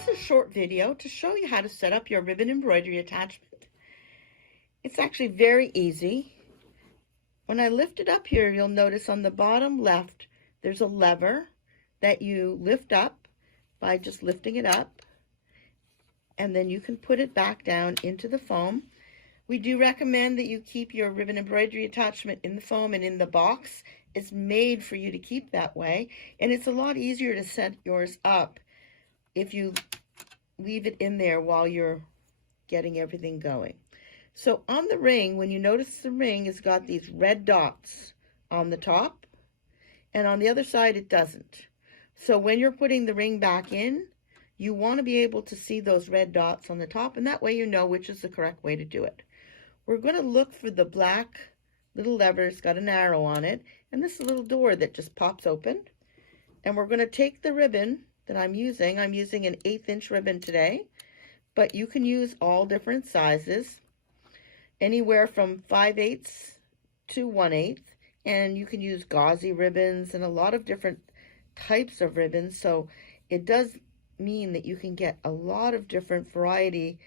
This is a short video to show you how to set up your ribbon embroidery attachment. It's actually very easy. When I lift it up here, you'll notice on the bottom left, there's a lever that you lift up by just lifting it up, and then you can put it back down into the foam. We do recommend that you keep your ribbon embroidery attachment in the foam and in the box. It's made for you to keep that way, and it's a lot easier to set yours up if you leave it in there while you're getting everything going. So on the ring, when you notice the ring has got these red dots on the top, and on the other side it doesn't. So when you're putting the ring back in, you want to be able to see those red dots on the top, and that way you know which is the correct way to do it. We're going to look for the black little lever. It's got an arrow on it, and this little door that just pops open. And we're going to take the ribbon that I'm using an 1/8 inch ribbon today, but you can use all different sizes, anywhere from 5/8 to 1/8, and you can use gauzy ribbons and a lot of different types of ribbons. So it does mean that you can get a lot of different variety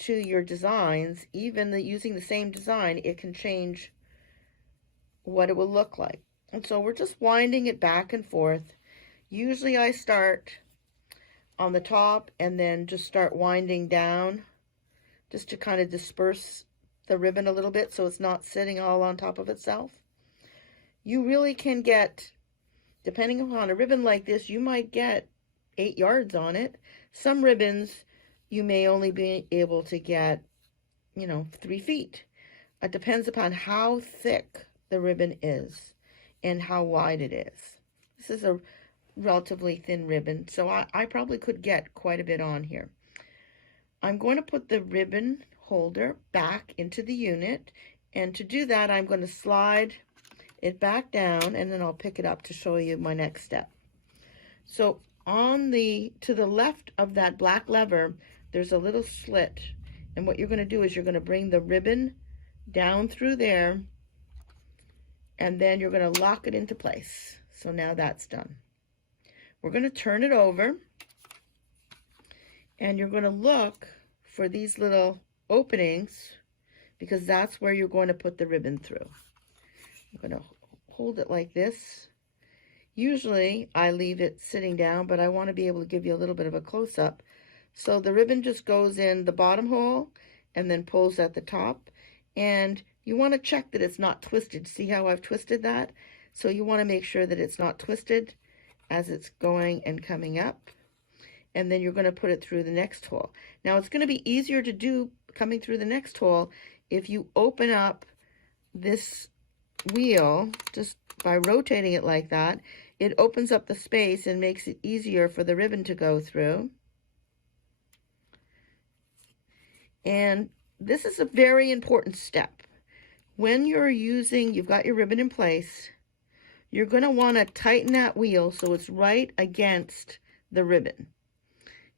to your designs. Even using the same design, it can change what it will look like. And so we're just winding it back and forth. Usually I start on the top and then just start winding down just to kind of disperse the ribbon a little bit so it's not sitting all on top of itself. You really can get, depending upon a ribbon like this, you might get 8 yards on it. Some ribbons you may only be able to get, 3 feet. It depends upon how thick the ribbon is and how wide it is. This is a relatively thin ribbon, so I probably could get quite a bit on here. I'm going to put the ribbon holder back into the unit, and to do that I'm going to slide it back down, and then I'll pick it up to show you my next step. So to the left of that black lever, there's a little slit, and what you're going to do is you're going to bring the ribbon down through there, and then you're going to lock it into place. So now that's done. We're going to turn it over, and you're going to look for these little openings, because that's where you're going to put the ribbon through. I'm going to hold it like this. Usually I leave it sitting down, but I want to be able to give you a little bit of a close-up. So the ribbon just goes in the bottom hole and then pulls at the top, and you want to check that it's not twisted. See how I've twisted that? So you want to make sure that it's not twisted as it's going and coming up, and then you're going to put it through the next hole. Now it's going to be easier to do coming through the next hole if you open up this wheel just by rotating it like that. It opens up the space and makes it easier for the ribbon to go through. And this is a very important step. When you've got your ribbon in place, you're going to want to tighten that wheel so it's right against the ribbon.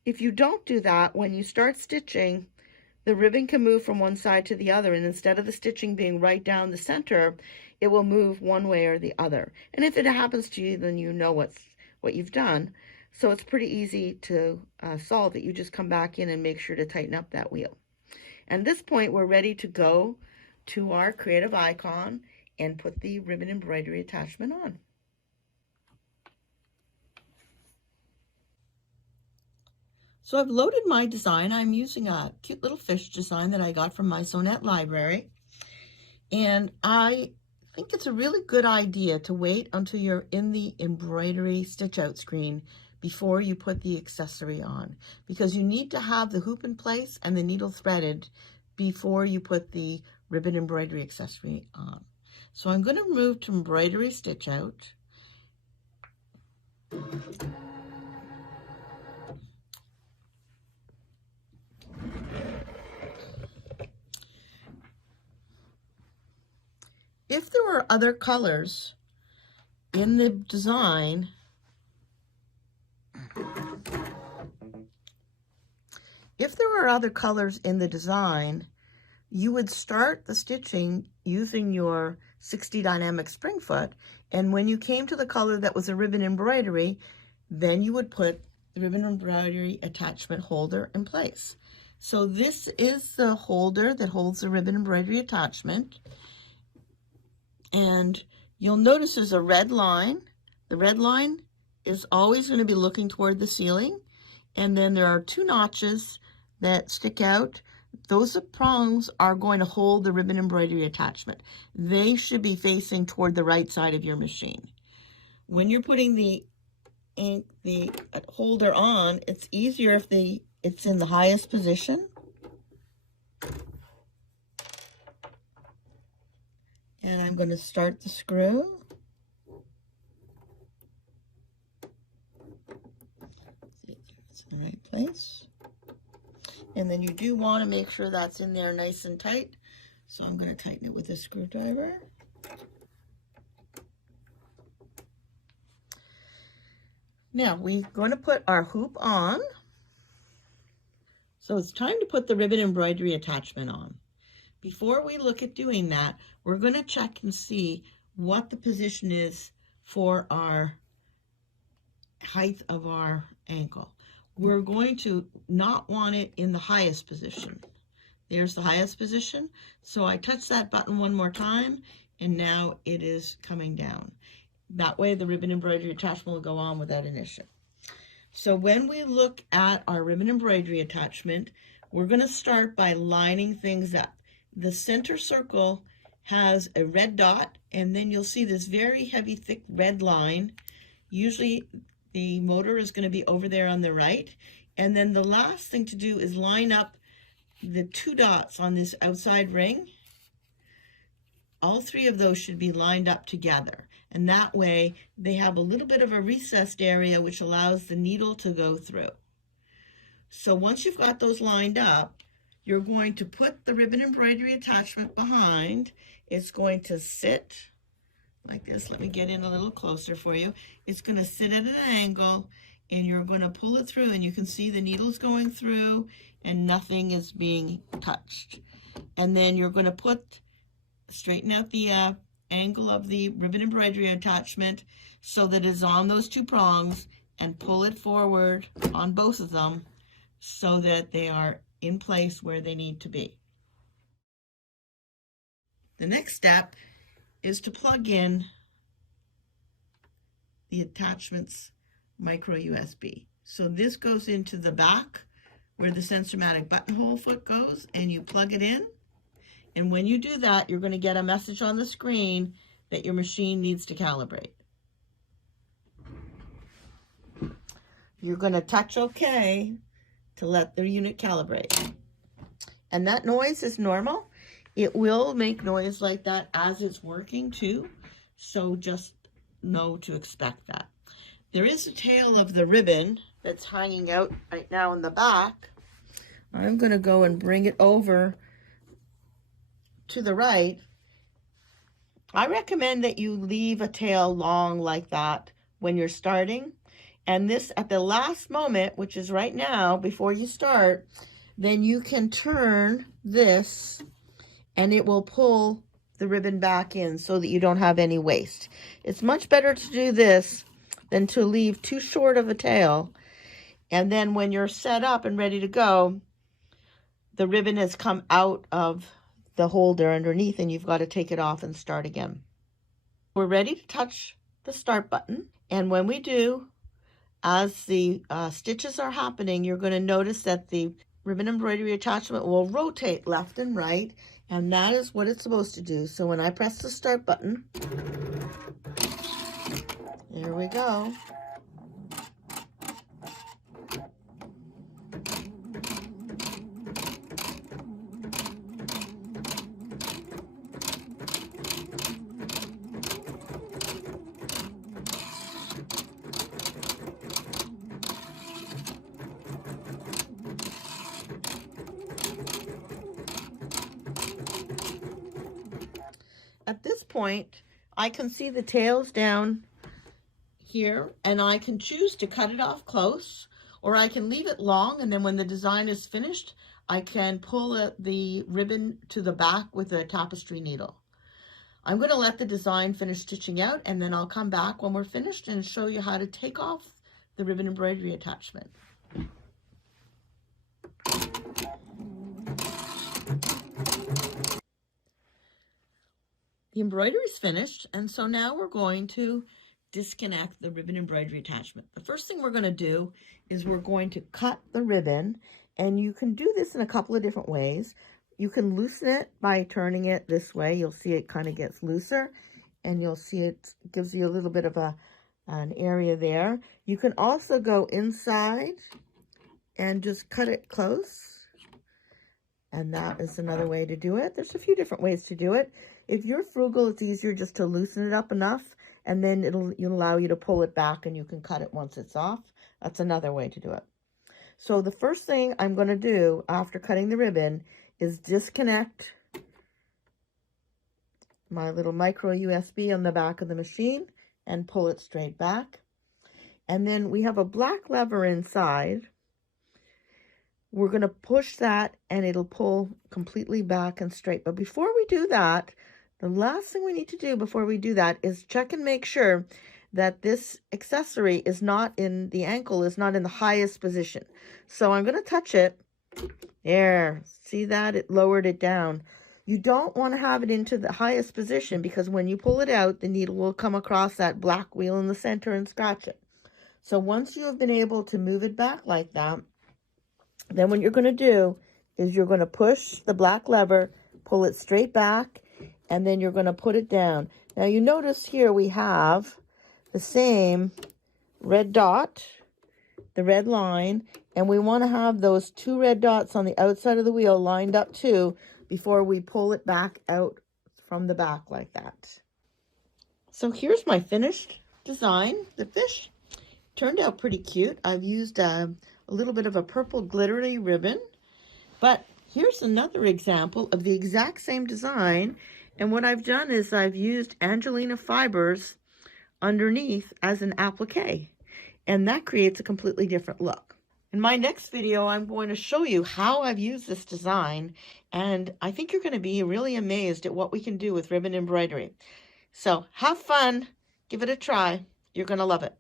If you don't do that, when you start stitching, the ribbon can move from one side to the other, and instead of the stitching being right down the center, it will move one way or the other. And if it happens to you, then you know what you've done. So it's pretty easy to solve it. You just come back in and make sure to tighten up that wheel. And at this point, we're ready to go to our creative icon and put the ribbon embroidery attachment on. So I've loaded my design. I'm using a cute little fish design that I got from my Sonnet library. And I think it's a really good idea to wait until you're in the embroidery stitch out screen before you put the accessory on, because you need to have the hoop in place and the needle threaded before you put the ribbon embroidery accessory on. So I'm going to move to embroidery stitch out. If there were other colors in the design, you would start the stitching using your 60 dynamic spring foot, and when you came to the color that was a ribbon embroidery, then you would put the ribbon embroidery attachment holder in place. So this is the holder that holds the ribbon embroidery attachment. And you'll notice there's a red line. The red line is always going to be looking toward the ceiling. And then there are two notches that stick out. Those prongs are going to hold the ribbon embroidery attachment. They should be facing toward the right side of your machine. When you're putting the holder on, it's easier if it's in the highest position. And I'm going to start the screw. See if it's in the right place. And then you do want to make sure that's in there nice and tight. So I'm going to tighten it with a screwdriver. Now we're going to put our hoop on. So it's time to put the ribbon embroidery attachment on. Before we look at doing that, we're going to check and see what the position is for our height of our ankle. We're going to not want it in the highest position. There's the highest position. So I touch that button one more time, and now it is coming down. That way the ribbon embroidery attachment will go on without an issue. So when we look at our ribbon embroidery attachment, we're going to start by lining things up. The center circle has a red dot, and then you'll see this very heavy, thick red line. Usually the motor is going to be over there on the right. And then the last thing to do is line up the two dots on this outside ring. All three of those should be lined up together. And that way they have a little bit of a recessed area which allows the needle to go through. So once you've got those lined up, you're going to put the ribbon embroidery attachment behind. It's going to sit like this. Let me get in a little closer for you. It's going to sit at an angle, and you're going to pull it through, and you can see the needles going through and nothing is being touched. And then you're going to straighten out the angle of the ribbon embroidery attachment so that it's on those two prongs, and pull it forward on both of them so that they are in place where they need to be. The next step is to plug in the attachment's micro USB. So this goes into the back where the Sensormatic buttonhole foot goes, and you plug it in. And when you do that, you're going to get a message on the screen that your machine needs to calibrate. You're going to touch OK to let the unit calibrate. And that noise is normal. It will make noise like that as it's working too. So just know to expect that. There is a tail of the ribbon that's hanging out right now in the back. I'm going to go and bring it over to the right. I recommend that you leave a tail long like that when you're starting. And this at the last moment, which is right now before you start, then you can turn this and it will pull the ribbon back in so that you don't have any waste. It's much better to do this than to leave too short of a tail. And then when you're set up and ready to go, the ribbon has come out of the holder underneath and you've got to take it off and start again. We're ready to touch the start button. And when we do, as the stitches are happening, you're going to notice that the ribbon embroidery attachment will rotate left and right, and that is what it's supposed to do. So when I press the start button, there we go. At this point, I can see the tails down here, and I can choose to cut it off close, or I can leave it long, and then when the design is finished, I can pull the ribbon to the back with a tapestry needle. I'm going to let the design finish stitching out, and then I'll come back when we're finished and show you how to take off the ribbon embroidery attachment. The embroidery is finished, and so now we're going to disconnect the ribbon embroidery attachment. The first thing we're going to do is we're going to cut the ribbon, and you can do this in a couple of different ways. You can loosen it by turning it this way. You'll see it kind of gets looser, and you'll see it gives you a little bit of an area there. You can also go inside and just cut it close, and that is another way to do it. There's a few different ways to do it. If you're frugal, it's easier just to loosen it up enough, and then it'll allow you to pull it back, and you can cut it once it's off. That's another way to do it. So the first thing I'm going to do after cutting the ribbon is disconnect my little micro USB on the back of the machine and pull it straight back. And then we have a black lever inside. We're going to push that and it'll pull completely back and straight. But before we do that, the last thing we need to do before we do that is check and make sure that this accessory is not in, the ankle is not in the highest position. So I'm going to touch it. There, see that? It lowered it down. You don't want to have it into the highest position because when you pull it out, the needle will come across that black wheel in the center and scratch it. So once you have been able to move it back like that, then what you're going to do is you're going to push the black lever, pull it straight back, and then you're going to put it down. Now you notice here we have the same red dot, the red line, and we want to have those two red dots on the outside of the wheel lined up too before we pull it back out from the back like that. So here's my finished design. The fish turned out pretty cute. I've used a little bit of a purple glittery ribbon, but here's another example of the exact same design. And what I've done is I've used Angelina fibers underneath as an applique, and that creates a completely different look. In my next video, I'm going to show you how I've used this design, and I think you're going to be really amazed at what we can do with ribbon embroidery. So have fun, give it a try. You're going to love it.